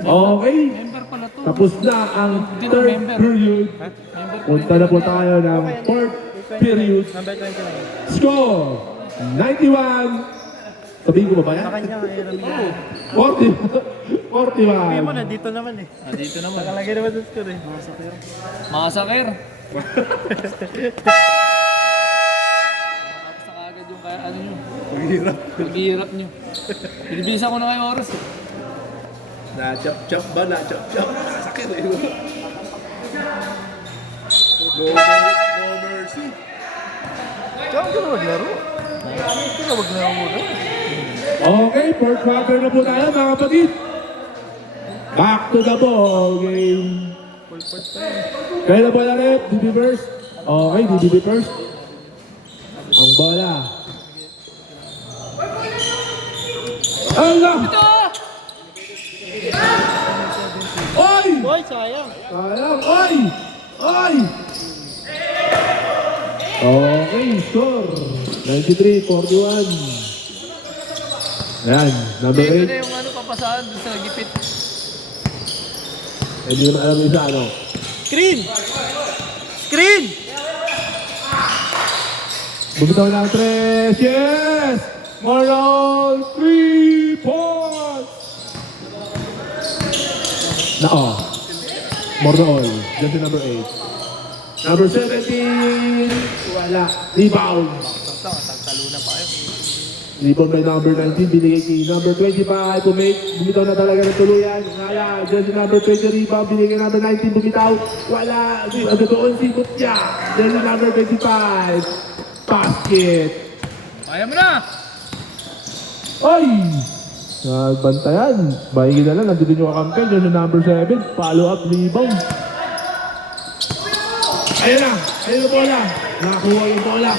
Okay. Member pala to. Tapos na ang third period. Punta na po tayo ng fourth period. Number 29. Score! 91. Sabihin ko ba ba yan? Sa kanya, Aaron. 40. 41. Sabi mo, nandito naman eh. Dito naman. Nakalagay naman sa score eh. Mga sakiro. Makasakir. Tapos na kagad yung kaya ano nyo. Naghihirap nyo. Binibisa ko na kayo oras eh. Na-chop-chop ba? Na-chop-chop? Sakit eh. No mercy. Diyan ka na maglaro. Diyan ka na maglaro muna. Okay, fourth quarter na po tayo mga kapatid. Back to the ball game. Kaya na bola rep, DB first. Okay, DB first. Ang bola. Allah! Ito! Oy! Boy, sayang. Sayang! Oy! Oy! Okay, score. 93-41. Ayan, number Ito 8. na yung ano, papasahan dun sa gipit. Hindi naman alam isa ano. Screen! Screen! Bumitaw ng 3. Yes! Moral 3 points! More na all. Just the number 8. Number 17. Wala. Rebound. Tagtalunan pa kayo. Rebound by number 19. Binigay kay number 25. Bumitaw na talaga ng tuluyan. Wala. Just the number 20 rebound. Binigay kay number 19. Bumitaw. Wala. Ano doon si Mutya. Just the number 25. Basket. Kaya mo na! Ay! Nagbantayan. Bahigi na lang. Nandito yung kakampi. Yun yung number 7. Follow up rebound. Ayun na. Ayun yung bola. Nakakuha yung bola.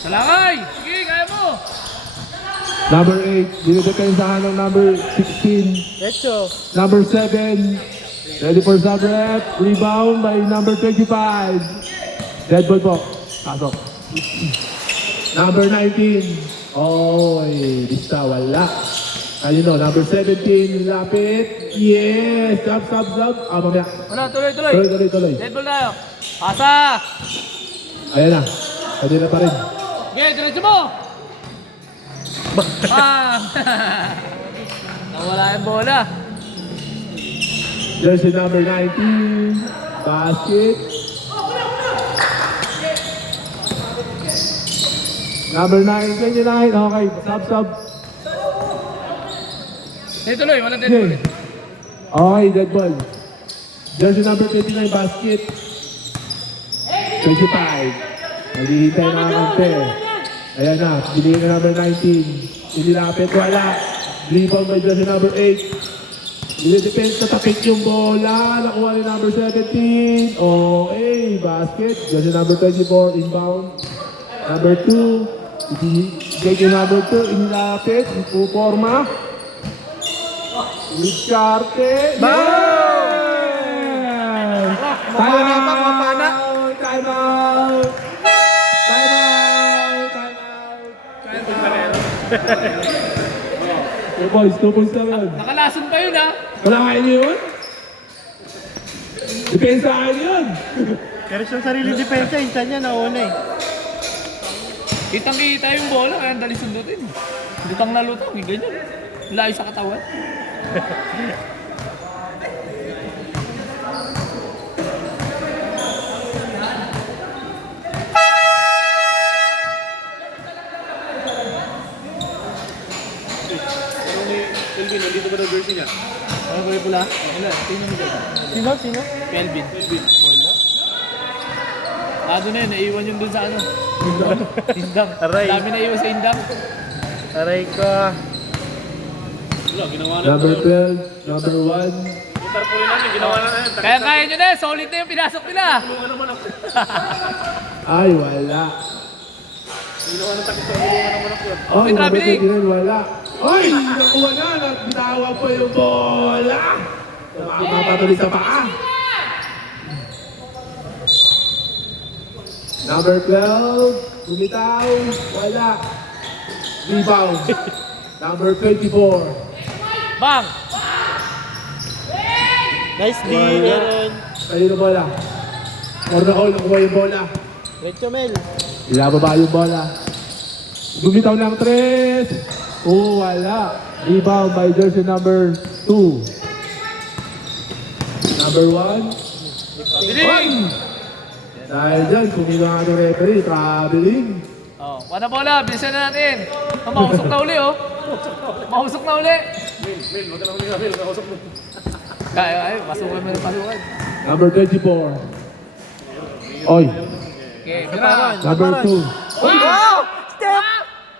Salangay! Sige, kaya mo! Number 8. Dinidepensahan ng number 16. Lecho. Number 7. Ready for sub rep. Rebound by number 25. Dead ball po. Pasok. Number 19. Oh, bista wala. Ayun o, number 17. Lapit. Yes. Sub. Mamaya. Ano, tuloy! Tuloy. Dead ball tayo. Asa! Ayan na. Pwede na pa rin. Okay, diretso mo! Nawala yung bola. Jersey number 19. Basket. Number 9, 29. Okay, sub. Tuloy, walang dead ball. Okay. Okay, dead ball. Jersey number 29, basket. 25. Naghihintay na ang ante. Ayan na, binigay na number 19. Inilapit, wala. Rebound by jersey number 8. Dinidepend sa tapik yung bola. Nakuha ni number 17. Okay, basket. Jersey number 24, inbound. Number 2. Ibigay number 2, inilapit. Ipuporma. Lucharte. Yes! Mapana. Time out! Two points na yun. Nakalason pa yun ha. Kalakain niyo yun? Depensahan niyo yun. Pero sa sarili depensa, insan niya nauna eh. Kitang-kita yung bola, kaya ang dali sundutin. Lutang na lutang, ganyan. Layo sa katawan. Kelvin, nandito ba daw jersey niya? Ano ba yung pula? Wala, tingnan mo dyan. Sino? Kelvin. Wala. Doon na yun, naiwan yun dun sa ano. Indang. Aray. Dami naiwan sa indang. Aray ka. Wala, ginawa na. Number 12, number 1. Yung tarpaulin namin, ginawa na yan. Kaya nyo na, solid na yung pinasok nila. Tulungan naman ako. Ay, wala. Ginawa na takip sa tulungan naman ako. Oh, May number traveling. 29, wala. Ay, nakuha na. Nagtawa pa yung bola. Napapatuloy sa paa. Number 12, bumitaw, wala. Rebound. Number 24. Bang! Nice D, Wala. Aaron. Kanino bola? Or na all, nakuha yung bola. Lecho Mel. Ilababa yung bola. Bumitaw ng 3. Oh, wala. Rebound by jersey number 2. Number 1. Biling! Dahil dyan, kung yung ating referee, traveling. Oh, wala bola, bilisan na natin. Oh, mahusok na uli, oh. Mahusok na uli. Wag ka lang uli, nakausap mo. Kaya, ay, pasukan mo rin, pasukan. Number 24. Oy, Okay, tira. number 2. Wow! Step!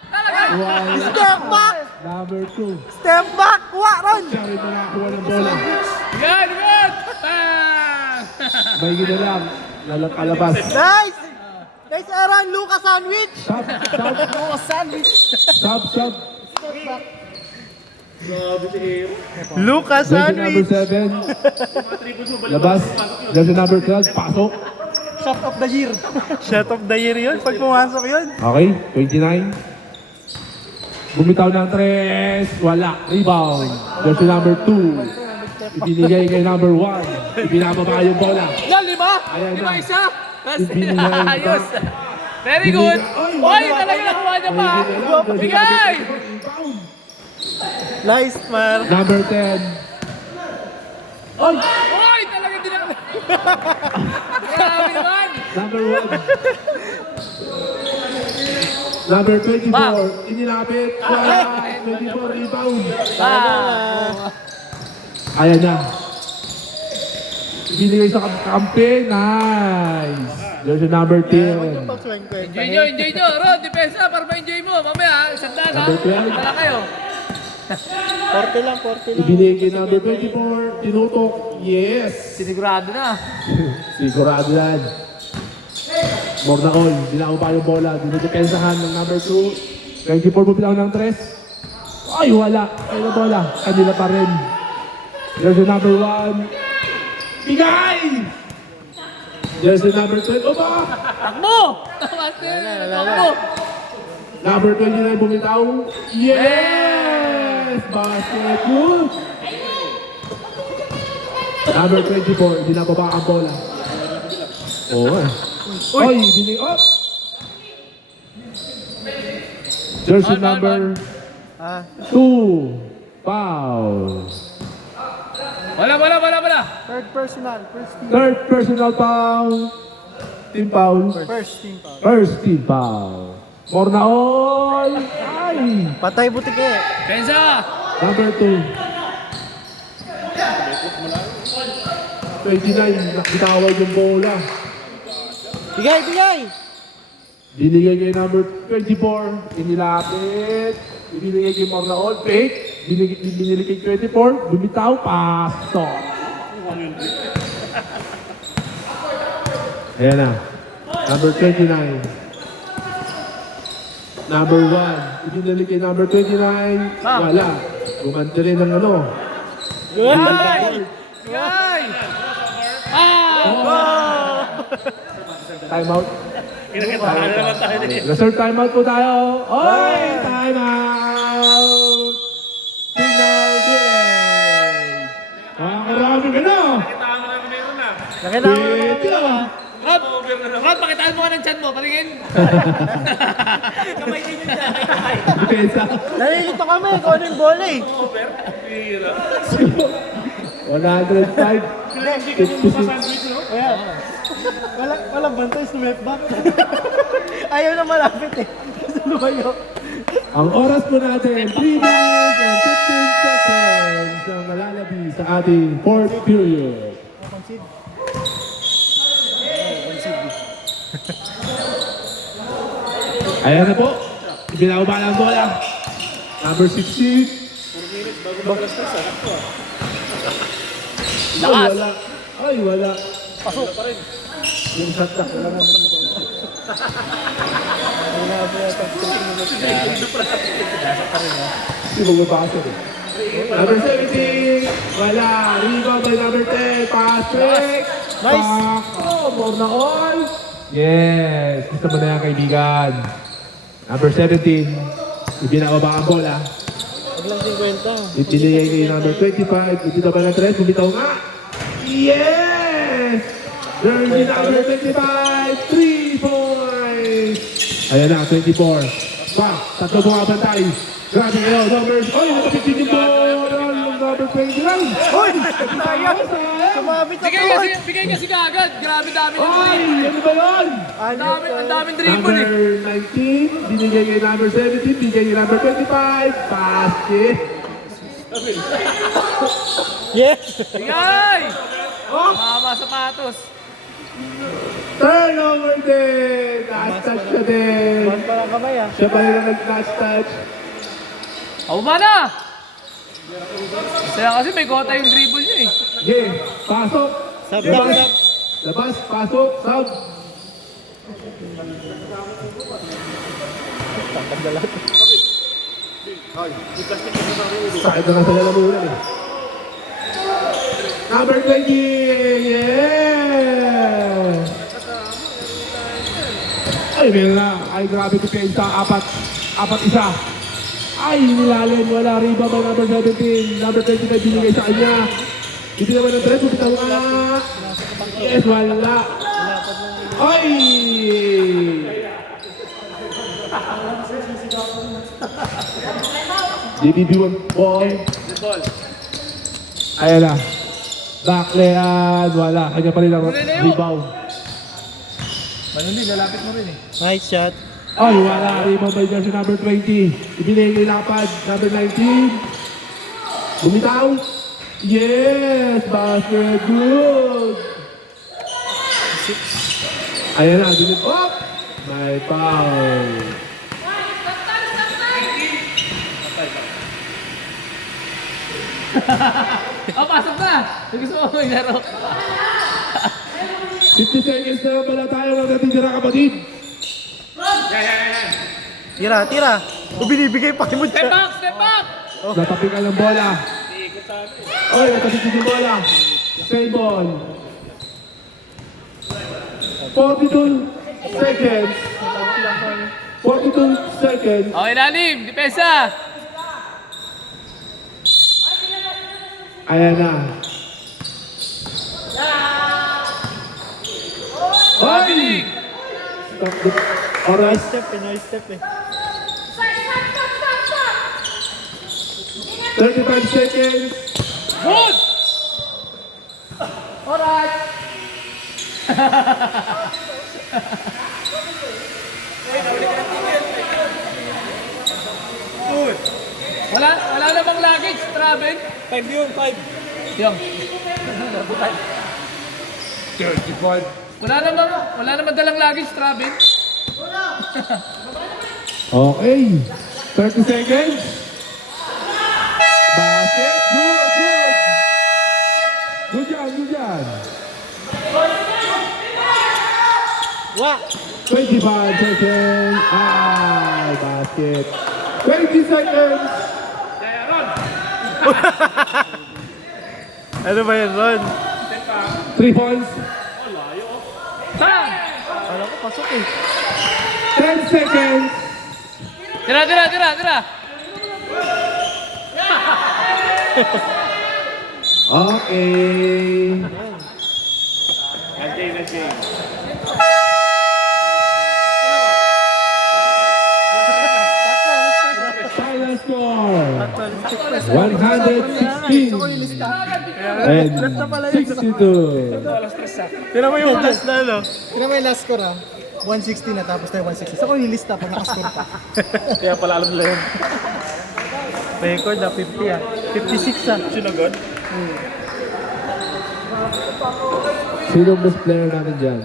Talaga! Step back! Number 2. Step back! Kuha ron! Siya rin na nakakuha ng bola. Good, good! Bang! May gina lang. Lalabas. Nice! Nice, Aaron! Lucas sandwich! Stop, stop, Lucas sandwich! stop, stop. Lucas Jersey number 7. Labas. Jersey number 12. Pasok. Shot of the year. Shot of the year yun. Pag pumasok yun. Okay, 29. Bumitaw ng 3. Wala. Rebound. Jersey number 2. Ibinigay kay number 1. Ibinababa yung bola. Yan, lima! Ayan Lima na. isa! That's Ibinigay ayos! ka. Very good! Oy, talaga nakuha niya pa! Bigay! Nice, man. Number 10. Oy, talaga din ako! Grabe naman! Number 1. Number 24. Inilapit. Wala. 24 rebound. Ayan na. Ibinigay sa kampi. Nice. Jersey number 10. Enjoy nyo! Ron, depensa para ma-enjoy mo! Mamaya, isang daan ha! Number 12. Tala kayo! 40 lang. Ibinigay kay number 24. Tinutok. Yes. Sinigurado na! Sigurado yan. More na all. Dinao pa yung bola. Dinedepensahan ng number 2. 24 bumitaw ng 3. Ay, wala. Ay, na bola. Kanila pa rin. Jersey number 1. Bigay! Jersey number 12. O ba? Takbo! Takbo! Number 29 bumitaw. Yes! Basketball! Number 24. Binababa ang bola. Oo eh. Oy, binig up! Jersey number 2. Foul. Wala! Third personal. First team. Third personal foul. Team foul. First team foul. First team foul. More na all. Ay! Patay butik eh. Pensa! Number 2. 29. Nakitawag yung bola. Bigay! Binigay kay number 24. Inilapit. Binigay kay more na all. Fake. Binili kay 24. Bumitaw. Pasok. Ayan na. Number 29. Number 1. Ibinili kay number 29. Wala. Gumanti rin ng ano. Bigay! Time out. Reserve time out po tayo. Oy! Time out! Signal delay. Marami ka na. Nakita mo Pwede na. Ron, pakitaan mo ka ng chan mo, patingin! Kamay din yun dyan, Depensa. Nalilito kami kung ano yung bola eh. 105. Hindi kasi sandwich, no? Ayan. Walang bantay, sumep back. Ayaw na malapit eh. Lumayo. Ang oras po natin, 3 minutes and 15 seconds ang malalabi sa ating fourth period. Ayan na po. Ibinababa ng bola. Number 16. Ay, wala. Ay, wala. Pasok pa rin. Yung shot na. Wala naman yung bola. Hindi mo mapasok eh. Number 17. Wala. Rebound by number 10. Patrick. Nice. Oh, more na all. Yes. Gusto mo na yan, kaibigan. Number 17. Ibinababa ang bola. Lang 50. Ibinigay kay number 25. Ibinababa ng 3. Bumitaw nga. Yes! Jersey number 25. 3 points. Ayan na, 24. Pa, tatlo bumabantay. Grabe kayo, numbers. Oy, nakapit yung ball. Number 29. Uy! Sayang! Sumabit sa tuhod! Bigay kasi kaagad. Grabe dami ng Ay, dribble. ano ba yun? Ang daming dribble Number eh. 19, binigay kay number 17, binigay kay number 25. Basket. Yes! Bigay! Mama sapatos. Turnover din. Last touch siya din. Buwan pa lang kamay ah. Siya ba yung nag-last touch? Mana! Kaya kasi may kota yung dribble niya eh. Okay, pasok. Sab, Labas. sab, sab. Labas, pasok, sub. Sakit na lang sa lalamunan eh. Number 20! Yeah! Ay, meron na. Ay, grabe depensa. Apat isa. Ay, nilalim. Wala riba ba number 17. Number 25 binigay sa kanya. Hindi naman ng 3. Bitaw nga. Yes, wala. Ay! DBB1 ball. Ayan na. Backleyan. Wala. Kanya pa rin ang rebound. Manundi, lalapit mo rin eh. Nice shot. Ay, wala. Rebound by jersey number 20. Ibinigay lapad. Number 19. Bumitaw. Yes! Basket. Good! Ayan na. Binit. Oh! May foul. Pasok na! Gusto mo maglaro. 50 seconds na pala tayo mga natitira kapatid. Tira, tira. O binibigay pa mo Step siya. back! Step back! Natapikan ng bola. Oy, natapikan ng bola. Same ball. 42 seconds. 42 seconds. Okay, Nanim. Depensa. Ayan na. Pabiling. Stop the... Alright. Nice step eh. 35 seconds. Good! Wala namang luggage, travel. 5 yun, 5. Yung. 35. Wala namang dalang luggage, travel. Okay. 30 seconds. Basket. Good, good. Good job, good job. Wa! 25 seconds. Ah, basket. 20 seconds. Ano ba yan, Ron? 3 points. Tara! Alam ko, pasok eh. 10 seconds. Tira! Okay. Final score. 116 and 62. Tira mo yung last na, no? Kaya may last score ah. 160 na tapos tayo 160. Saan ko nilista pag nakascore pa? Kaya pala alam nila yun. Record na 50 ah. 56 ah. Sinagod? Sino best player natin dyan?